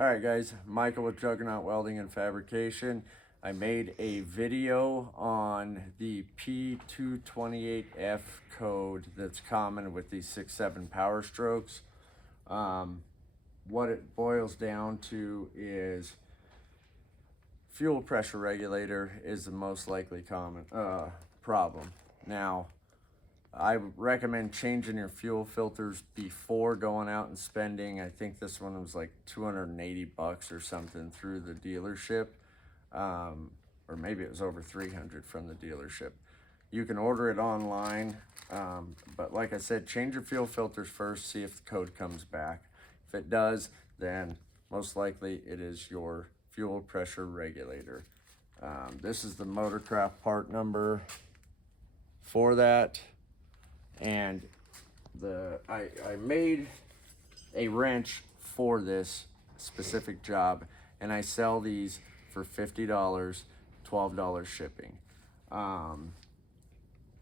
Alright guys, Michael with Juggernaut Welding and Fabrication. I made a video on the P228 F code that's common with these 6-7 power strokes. What it boils down to is fuel pressure regulator is the most likely common problem. Now, I recommend changing your fuel filters before going out and spending. I think this one was like 280 bucks or something through the dealership, or maybe it was over 300 from the dealership. You can order it online, but like I said, change your fuel filters first, see if the code comes back. If it does, then most likely it is your fuel pressure regulator. This is the Motorcraft part number for that. And I made a wrench for this specific job, and I sell these for $50, $12 shipping. I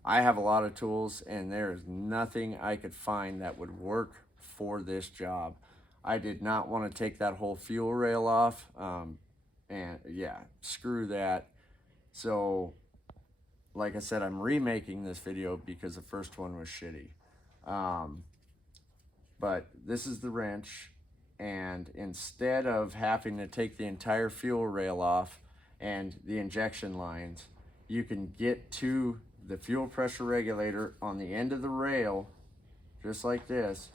have a lot of tools, and there is nothing I could find that would work for this job. I did not want to take that whole fuel rail off, and yeah, screw that. So like I said, I'm remaking this video because the first one was shitty. But this is the wrench, and instead of having to take the entire fuel rail off and the injection lines, you can get to the fuel pressure regulator on the end of the rail, just like this,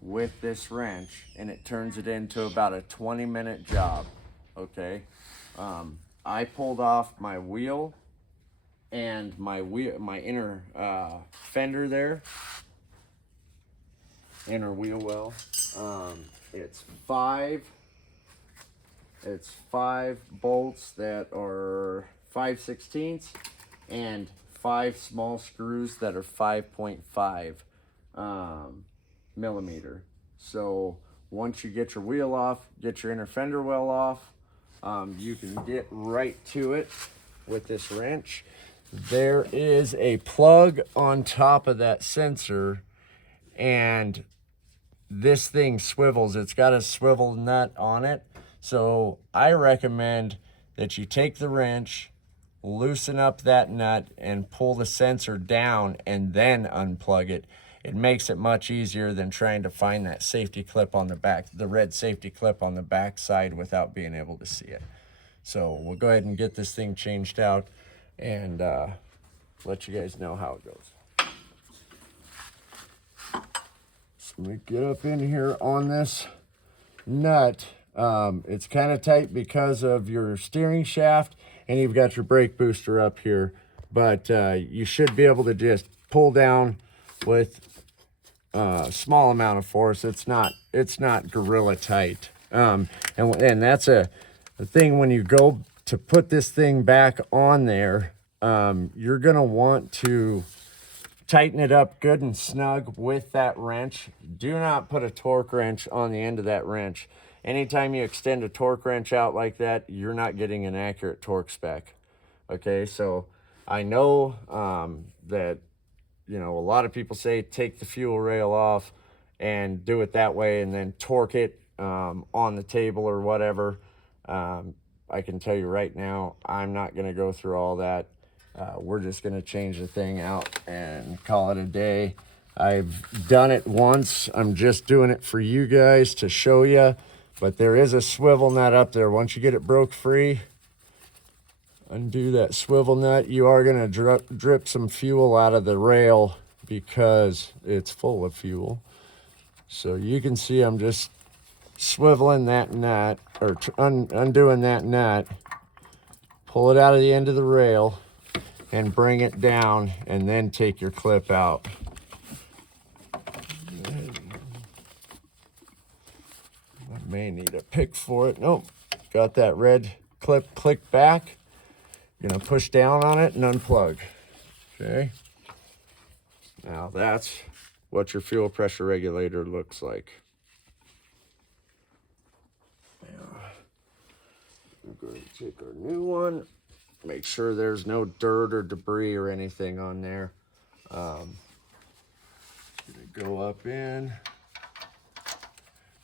with this wrench, and it turns it into about a 20-minute job, okay? I pulled off my wheel and my inner fender there, inner wheel well. It's five bolts that are 5/16 and 5 small screws that are 5.5 millimeter. So once you get your wheel off, get your inner fender well off, you can get right to it with this wrench. There is a plug on top of that sensor, and this thing swivels. It's got a swivel nut on it. So I recommend that you take the wrench, loosen up that nut, and pull the sensor down and then unplug it. It makes it much easier than trying to find that safety clip on the back, the red safety clip on the back side, without being able to see it. So we'll go ahead and get this thing changed out and let you guys know how it goes. So let me get up in here on this nut. It's kind of tight because of your steering shaft, and you've got your brake booster up here, but you should be able to just pull down with a small amount of force. It's not gorilla tight, and that's the thing. When you go to put this thing back on there, you're gonna want to tighten it up good and snug with that wrench. Do not put a torque wrench on the end of that wrench. Anytime you extend a torque wrench out like that, you're not getting an accurate torque spec. Okay, so I know that, you know, a lot of people say take the fuel rail off and do it that way and then torque it on the table or whatever. I can tell you right now, I'm not going to go through all that. We're just going to change the thing out and call it a day. I've done it once. I'm just doing it for you guys to show you. But there is a swivel nut up there. Once you get it broke free, undo that swivel nut. You are going to drip some fuel out of the rail because it's full of fuel. So you can see I'm just swiveling that nut, or undoing that nut. Pull it out of the end of the rail and bring it down, and then take your clip out. I may need a pick for it. Nope, got that red clip clicked back. Gonna push down on it and unplug. Okay, now that's what your fuel pressure regulator looks like. Now, we're going to take our new one. Make sure there's no dirt or debris or anything on there. Gonna go up in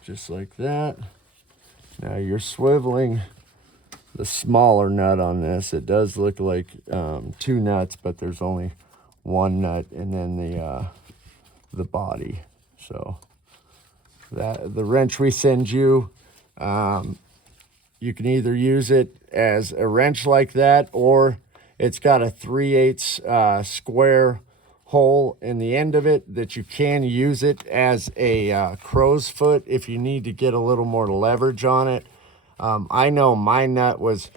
just like that. Now you're swiveling the smaller nut on this. It does look like 2 nuts, but there's only 1 nut, and then the body. So that the wrench we send you, you can either use it as a wrench like that, or it's got a 3/8 square hole in the end of it that you can use it as a crow's foot if you need to get a little more leverage on it. I know my nut was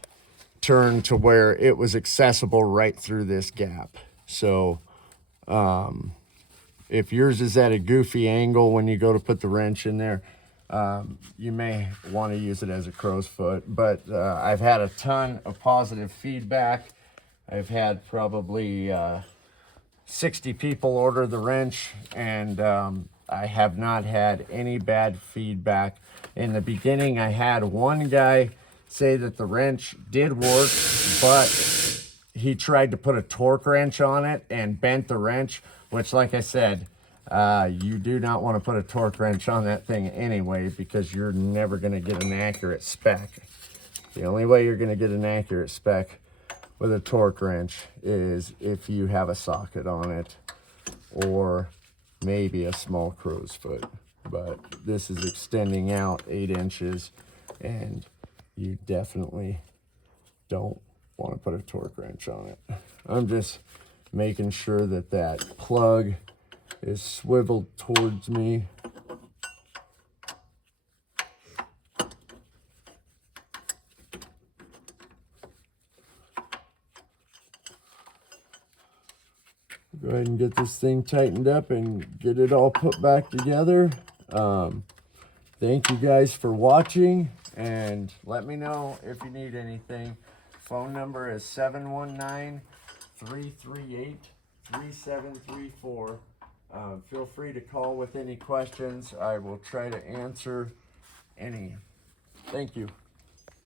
turned to where it was accessible right through this gap. So if yours is at a goofy angle when you go to put the wrench in there, you may want to use it as a crow's foot. But I've had a ton of positive feedback. I've had probably 60 people order the wrench, and I have not had any bad feedback. In the beginning, I had one guy say that the wrench did work, but he tried to put a torque wrench on it and bent the wrench, which, like I said, you do not want to put a torque wrench on that thing anyway, because you're never going to get an accurate spec. The only way you're going to get an accurate spec with a torque wrench is if you have a socket on it, or maybe a small crow's foot. But this is extending out 8 inches, and you definitely don't want to put a torque wrench on it. I'm just making sure that that plug is swiveled towards me. Go ahead and get this thing tightened up and get it all put back together. Thank you guys for watching, and let me know if you need anything. Phone number is 719-338-3734. Feel free to call with any questions. I will try to answer any. Thank you.